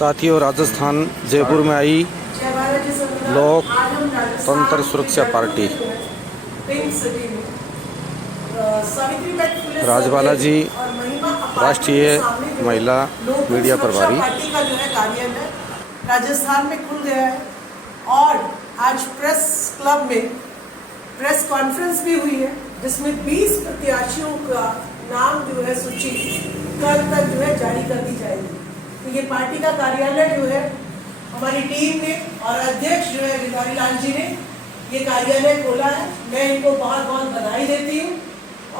साथियों, राजस्थान जयपुर में आई लोकतंत्र सुरक्षा पार्टी। राजबाला जी राष्ट्रीय महिला मीडिया प्रभारी पार्टी का जो है कार्यालय राजस्थान में खुल गया है और आज प्रेस क्लब में प्रेस कॉन्फ्रेंस भी हुई है, जिसमें 20 प्रत्याशियों का नाम जो है सूची कल तक जो है जारी कर दी जाएगी। तो ये पार्टी का कार्यालय जो है हमारी टीम ने और अध्यक्ष जो है गिरधारी लाल जी ने ये कार्यालय खोला है। मैं इनको बहुत बहुत बधाई देती हूँ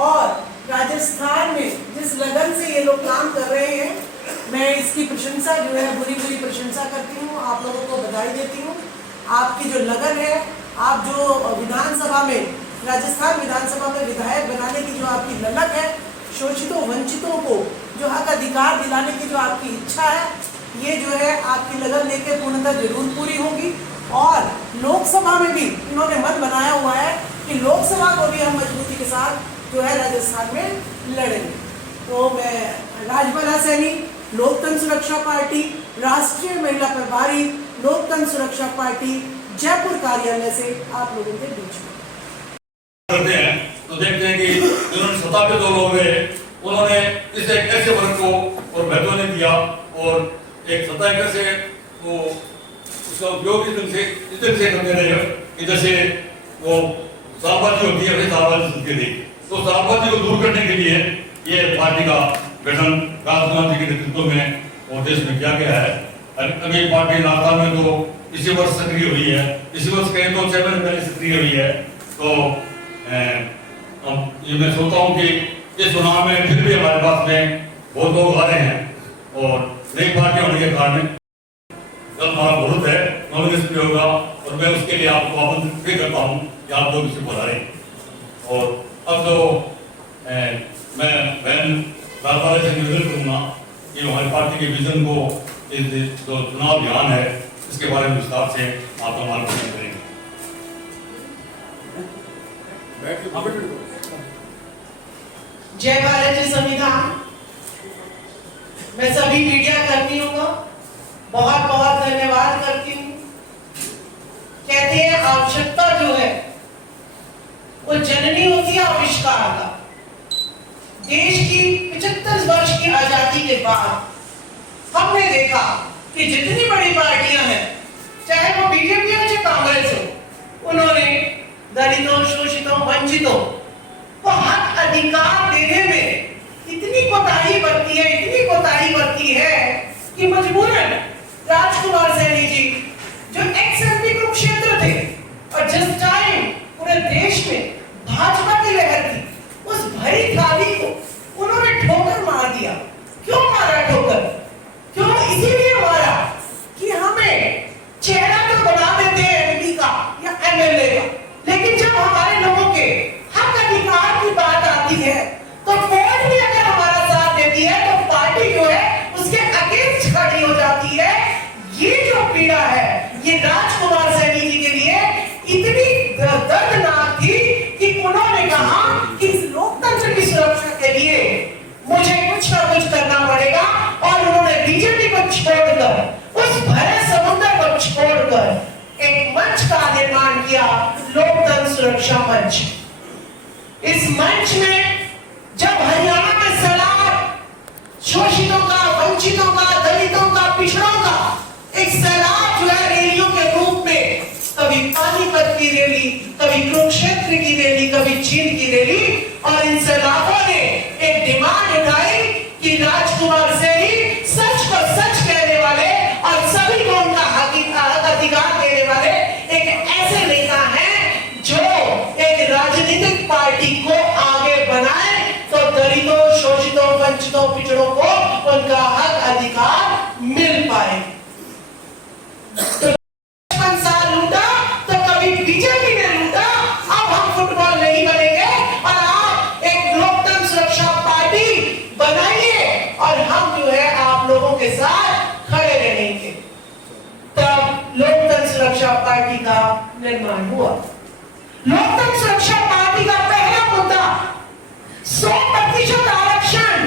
और राजस्थान में जिस लगन से ये लोग काम कर रहे हैं, मैं इसकी प्रशंसा जो है बुरी प्रशंसा करती हूँ। आप लोगों को बधाई देती हूँ। आपकी जो लगन है, आप जो विधानसभा में राजस्थान विधानसभा में विधायक बनाने की जो आपकी ललक है, शोषितों वंचितों को जो हक अधिकार दिलाने की जो आपकी इच्छा है, ये जो है आपकी लगन लेके पूर्णतः जरूर पूरी होगी। और लोकसभा में भी इन्होंने मन बनाया हुआ है कि लोकसभा को भी हम मजबूती के साथ जो है राजस्थान में लड़ेंगे। तो मैं राजबाला सैनी, लोकतंत्र सुरक्षा पार्टी, राष्ट्रीय महिला प्रभारी, लोकतंत्र सुरक्षा पार्टी, जयपुर कार्यालय से आप लोगों के बीच में करते हैं तो देखते हैं कि उन्होंने सत्ता पे 2 लोग रहे, उन्होंने इस एक ऐसे वर्ग को और महत्व नहीं दिया और एक सत्ता कैसे वो उसका उपयोग इस ढंग से करते रहे कि जैसे वो सालबाजी होती है, अपनी सालबाजी सुनती थी। तो सालबाजी को दूर करने के लिए ये पार्टी का गठन राजनाथ जी के नेतृत्व में और देश में किया गया है। अभी पार्टी राजस्थान में तो इसी वर्ष सक्रिय हुई है, इसी वर्ष कहीं तो 6 महीने पहले सक्रिय हुई है। तो ये मैं सोचता हूँ कि इस चुनाव में फिर भी हमारे पास में बहुत लोग आ रहे हैं और नई पार्टी होने के कारण कल हमारा बहुत है, नॉमिनेशन भी होगा और मैं उसके लिए आपको आमंत्रित भी करता हूँ कि आप लोग इसे बुलाएं। और अब जो मैं बहन राजबाला से निवेदन करूँगा कि हमारी पार्टी के विजन को इस जो चुनाव अभियान है इसके बारे में विस्तार से आप मार्गदर्शन करेंगे। जय भारत जय संविधान। मैं सभी मीडिया कर्मियों का बहुत बहुत धन्यवाद करती हूँ। कहते हैं आवश्यकता जो है वो जननी होती है आविष्कार का। देश की 75 वर्ष की आजादी के बाद हमने देखा कि जितनी बड़ी पार्टियां हैं, चाहे वो बीजेपी हो चाहे कांग्रेस हो, उन्होंने दलितों, शोषितों, वंचितों को हक अधिकार देने में इतनी कोताही बरती है कि मजबूरन राजकुमार सैनी जी जो एक्स-एमपी कुरुक्षेत्र थे और जिस टाइम पूरे देश में भाजपा की लहर थी, उस भरी थाली को उन्होंने ठोकर मार दिया। क्यों मारा ठोकर? क्यों? इसीलिए मारा कि हमें चेहरा तो बना देते हैं एमपी का या एमएलए का, लेकिन जब हमारे लोगों के हक अधिकार की बात आती है तो कोर्ट भी अगर हमारा साथ देती है तो पार्टी जो है उसके अगेंस्ट खड़ी हो जाती है। ये जो पीड़ा है ये राजकुमार सैनी जी के लिए इतनी दर्दनाक थी कि उन्होंने कहा कि इस लोकतंत्र की सुरक्षा के लिए मुझे कुछ ना कुछ करना पड़ेगा और उन्होंने बीजेपी को छोड़कर, उस भरे समुद्र को छोड़कर एक मंच का निर्माण किया, लोकतंत्र सुरक्षा मंच। इस मंच में जब हरियाणा में सैलाब, शोषितों का, वंचितों का, दलितों का, पिछड़ों का एक सैलाब जो है रैलियों के रूप में, कभी पानीपत की रैली, कभी कुरुक्षेत्र की रैली, कभी चीन की रैली, और इन सैलाबों ने एक डिमांड उठाई कि राजकुमार सैनी सच को सच कहने वाले और सभी को उनका हक अधिकार देने वाले एक ऐसे नेता हैं जो एक राजनीतिक पार्टी को आगे बनाए तो दलितों, शोषितों, वंचितों, पिछड़ों को उनका हक अधिकार मिल पाए। तो 55 साल लूटा तो कभी बीजेपी ने लूटा, अब हम फुटबॉल नहीं बनेंगे और आप एक लोकतंत्र सुरक्षा पार्टी बनाइए और हम जो है आप लोगों के साथ खड़े रहेंगे। तब लोकतंत्र सुरक्षा पार्टी का निर्माण हुआ। लोकतंत्र सुरक्षा पार्टी का पहला मुद्दा 100% आरक्षण,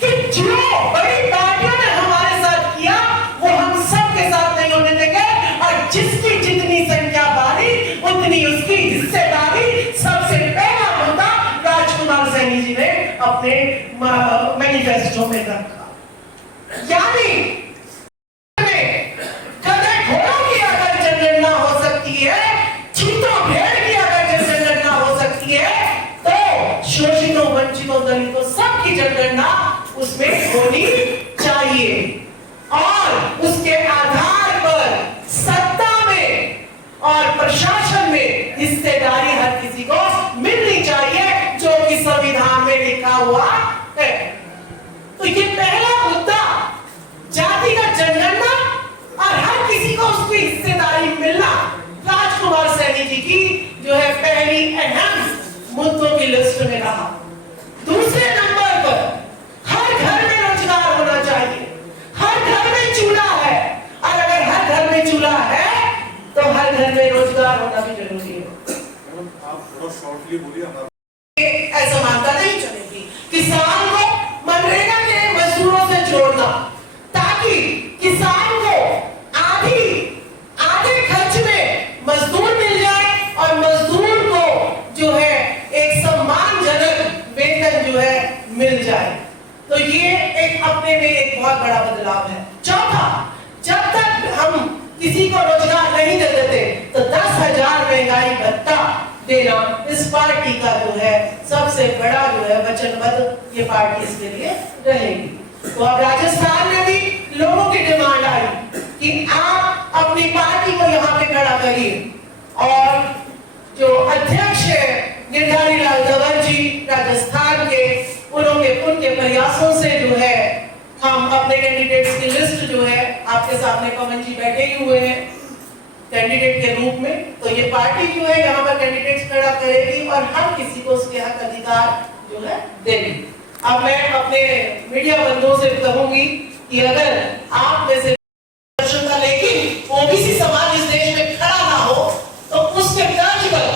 कि जो बड़ी पार्टियों ने हमारे साथ किया वो हम रोजगार होना भी जरूरी है। आप थोड़ा शॉर्टली बोलिए। ऐसा मानता नहीं चलेगी। किसान को मनरेगा के मजदूरों से जोड़ना ताकि किसान को आधे खर्च में मजदूर मिल जाए और मजदूर को जो है एक सम्मानजनक वेतन जो है मिल जाए। तो ये एक अपने में एक बहुत बड़ा बदलाव है। चौथा, जब तक हम किसी को रोजगार नहीं दे देते तो 10,000 महंगाई भत्ता देना इस पार्टी का जो है सबसे बड़ा जो है वचनबद्ध ये पार्टी इसके लिए रहेगी। तो अब राजस्थान में भी लोगों की डिमांड आई कि आप अपनी पार्टी को यहाँ पे खड़ा करिए और जो अध्यक्ष है गिरधारी लाल तंवर जी राजस्थान के, उनके प्रयासों से जो है हम अपने कैंडिडेट्स की लिस्ट जो है आपके सामने पवन जी बैठे ही हुए हैं कैंडिडेट के रूप में। तो ये पार्टी जो है यहाँ पर कैंडिडेट्स खड़ा करेगी और हर किसी को उसके हक अधिकार जो है देगी। अब मैं अपने मीडिया बंधुओं से कहूंगी कि अगर आप में से लेकिन ओबीसी समाज इस देश में खड़ा ना हो तो उसके तर्ज पर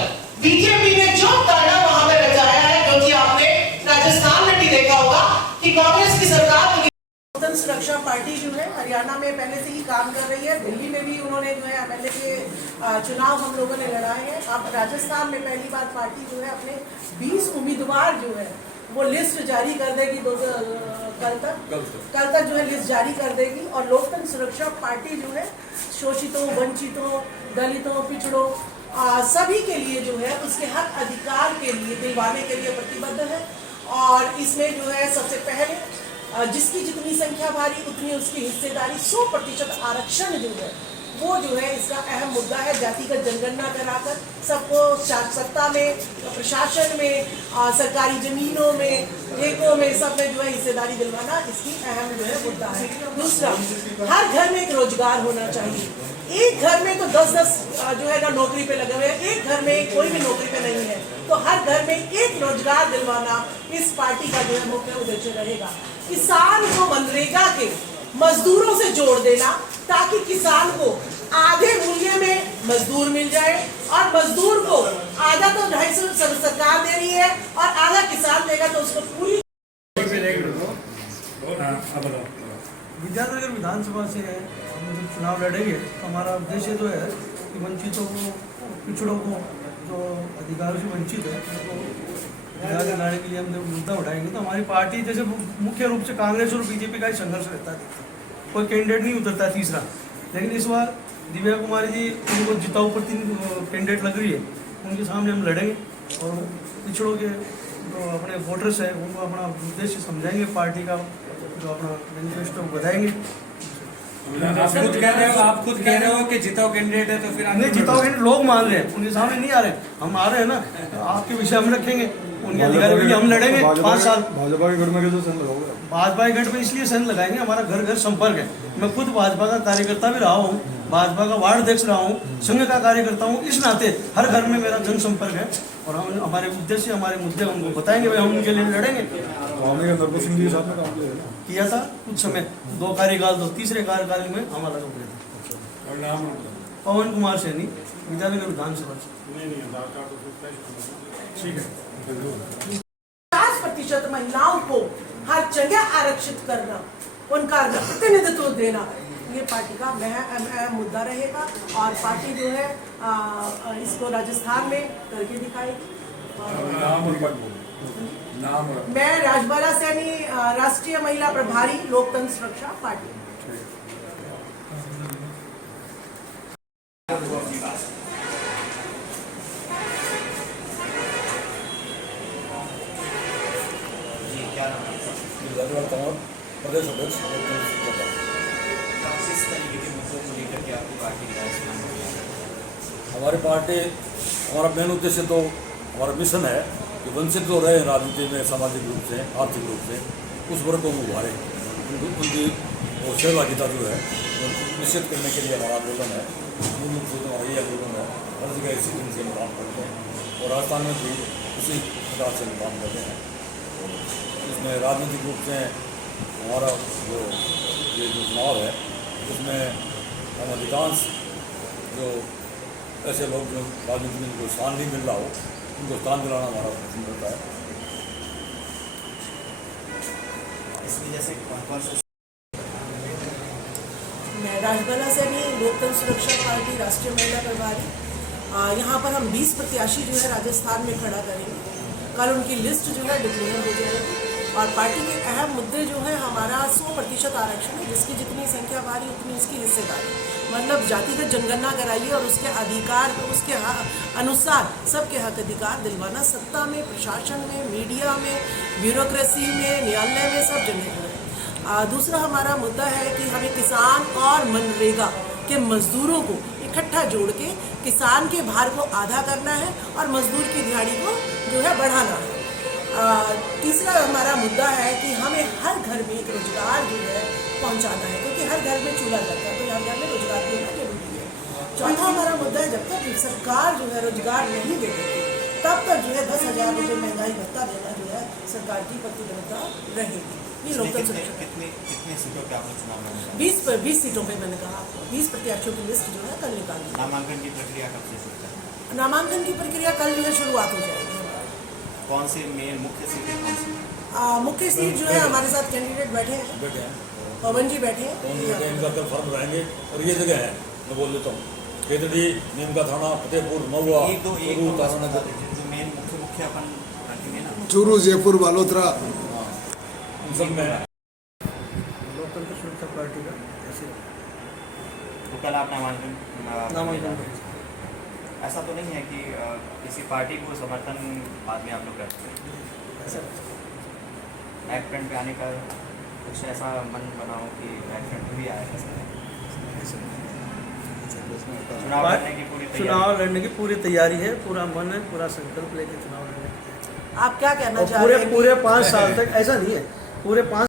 बीजेपी ने जो ताना वहां पे रचाया है, जो कि आपने राजस्थान में भी देखा होगा कि कांग्रेस की सरकार लोक सुरक्षा पार्टी जो है हरियाणा में पहले से ही काम कर रही है। दिल्ली में भी उन्होंने जो है एमएलए के चुनाव हम लोगों ने लड़ाए हैं। अब राजस्थान में पहली बार पार्टी जो है अपने 20 उम्मीदवार जो है वो लिस्ट जारी कर देगी कल तक जो है लिस्ट जारी कर देगी। और लोकतंत्र सुरक्षा पार्टी जो है शोषितों, वंचितों, दलितों, पिछड़ों सभी के लिए जो है उसके हक अधिकार के लिए दिलवाने के लिए प्रतिबद्ध है। और इसमें जो है सबसे पहले जिसकी जितनी संख्या भारी उतनी उसकी हिस्सेदारी, 100% आरक्षण जो है वो जो है इसका अहम मुद्दा है। जातिगत जनगणना कराकर सबको सत्ता में, प्रशासन में, सरकारी जमीनों में, ठेकों में, सब में जो है हिस्सेदारी दिलवाना इसकी अहम जो है मुद्दा है। दूसरा, हर घर में एक रोजगार होना चाहिए। एक घर में तो 10-10 जो है ना नौकरी पे लगे हुए हैं, एक घर में कोई भी नौकरी पे नहीं है, तो हर घर में एक रोजगार दिलवाना इस पार्टी का जो है मुख्य उद्देश्य रहेगा। किसान को मनरेगा के मजदूरों से जोड़ देना ताकि किसान को आधे मूल्य में मजदूर मिल जाए और मजदूर को आधा तो 250 सरकार दे रही है और आधा किसान देगा, तो उसको पूरी विद्यानगर विधानसभा से हम जब चुनाव लड़ेंगे तो हमारा उद्देश्य जो है कि वंचितों को, पिछड़ों को, जो अधिकारों से वंचित है उनको अधिकार दिलाने के लिए हम जब मुद्दा उठाएंगे तो हमारी पार्टी जैसे मुख्य रूप से कांग्रेस और बीजेपी का ही संघर्ष रहता है, कोई कैंडिडेट नहीं उतरता तीसरा। लेकिन इस बार दिव्या कुमारी जी उनको जिताऊ पर 3 कैंडिडेट लग रही है, उनके सामने हम लड़ेंगे और पिछड़ों के जो अपने वोटर्स हैं उनको अपना उद्देश्य समझाएंगे, पार्टी का जो अपना मैनिफेस्टो बताएंगे। आप खुद कह रहे हो कि जिताऊ कैंडिडेट है, तो फिर नहीं, जिताऊ कैंडिडेट लोग मान रहे हैं, उनके सामने नहीं आ रहे, हम आ रहे हैं ना, आपके विषय हम रखेंगे, उनके अधिकार के लिए हम लड़ेंगे 5 साल। भाजपा के गढ़ में कैसे सन लगाओगे? भाजपा के गढ़ में इसलिए सन लगाएंगे, हमारा घर घर संपर्क है। मैं खुद भाजपा का कार्यकर्ता भी रहा हूँ, भाजपा का वार्ड अध्यक्ष रहा हूँ, संघ का कार्यकर्ता हूँ, इस नाते हर घर में मेरा जनसंपर्क है और हम हमारे उद्देश्य, हमारे मुद्दे उनको बताएंगे, भाई हम उनके लिए लड़ेंगे। नरपत सिंह जी के साथ में काम किया था कुछ समय, 2 कार्यकाल, तो तीसरे कार्यकाल में हमारा लोग था। पवन कुमार सैनी, विद्यानगर विधानसभा से। 50% महिलाओं को हर जगह आरक्षित करना, उनका प्रतिनिधित्व देना, ये पार्टी का अहम मुद्दा रहेगा। और पार्टी जो है इसको राजस्थान में करके दिखाएगी। मैं राजबाला सैनी, राष्ट्रीय महिला प्रभारी, लोकतंत्र सुरक्षा पार्टी। प्रदेश अध्यक्ष हमारी पार्टी, हमारा मेन उद्देश्य तो हमारा मिशन है कि वंचित जो रहे राजनीति में, सामाजिक रूप से, आर्थिक रूप से, उस वर्ग को उभारें, उनकी सहभागिता जो है निश्चित करने के लिए हमारा आंदोलन है। मूल रूप से तो हमारा ये आंदोलन है, हर जगह इसी दिन से हम काम करते हैं और राजस्थान में भी उसी प्रकार से हम काम करते हैं। इसमें राजनीतिक रूप से हमारा ये जो चुनाव है उसमें हम अधिकांश जो ऐसे लोग जो राजनीति में जिनको स्थान नहीं मिल रहा हो उनको स्थान दिलाना हमारा प्रश्न रहता है। इसमें जैसे कौन से मैं राजबाला से भी लोकतंत्र सुरक्षा पार्टी राष्ट्रीय महिला प्रभारी। यहाँ पर हम 20 प्रत्याशी जो है राजस्थान में खड़ा करेंगे। कल उनकी लिस्ट जो है डिक्लेयर हो जाएगी और पार्टी के अहम मुद्दे जो है हमारा 100% आरक्षण है, जिसकी जितनी संख्या भारी उतनी इसकी हिस्सेदारी। मतलब जातिगत जनगणना कराइए और उसके अधिकार उसके अनुसार सबके हक अधिकार दिलवाना, सत्ता में, प्रशासन में, मीडिया में, ब्यूरोक्रेसी में, न्यायालय में, सब जगह जो है। दूसरा हमारा मुद्दा है कि हमें किसान और मनरेगा के मजदूरों को इकट्ठा जोड़ के किसान के भार को आधा करना है और मजदूर की दिहाड़ी को जो है बढ़ाना है। तीसरा हमारा मुद्दा है कि हमें हर घर में एक रोजगार जो है पहुंचाना है, क्योंकि हर घर में चूल्हा जलता है तो हर घर में रोजगार देना जरूरी है। चौथा हमारा मुद्दा है, जब तक सरकार जो है रोजगार नहीं दे देती तब तक जो है 10,000 रुपये महंगाई भत्ता देना जो है सरकार की प्रतिबद्धता रहेगी। ये लोकतंत्र कितने सीटों पे आपने चुनाव लड़ा? 20 सीटों पे मैंने कहा, 20 प्रत्याशियों की लिस्ट जो है कल निकाल दी। नामांकन की प्रक्रिया कब से शुरू है? नामांकन की प्रक्रिया कल जो है शुरुआत हो जाएगी। कौन सी मेन मुख्य सीटें कौन सी? मुख्य सीट जो है हमारे साथ कैंडिडेट बैठे हैं, बेटे हैं पवन जी बैठे कौन बेटे हैं। इनका कल फॉर्म रहेंगे और ये जगह है मैं बोल देता हूँ केतड़ी, नीमका थाना, फतेहपुर, महुआ, चूरू, तारानगर, जो मेन मुख्य अपन रखेंगे ना, चूरू, जयपुर, बालोतरा, इन सब में लोकतंत्र सुरक्षा पार्टी का ऐसे तो कल आप नामांकन ऐसा तो नहीं है कि किसी पार्टी को समर्थन बाद में आप लोग करते हैं? ऐसा बैक फ्रंट पे आने का कुछ ऐसा मन बनाओ कि बैक फ्रंट भी आए? चुनाव लड़ने की पूरी तैयारी? चुनाव लड़ने की पूरी तैयारी है, पूरा मन है, पूरा संकल्प लेके चुनाव लड़ने। आप क्या कहना और चाह रहे हैं? पूरे 5 साल तक ऐसा नहीं है, पूरे 5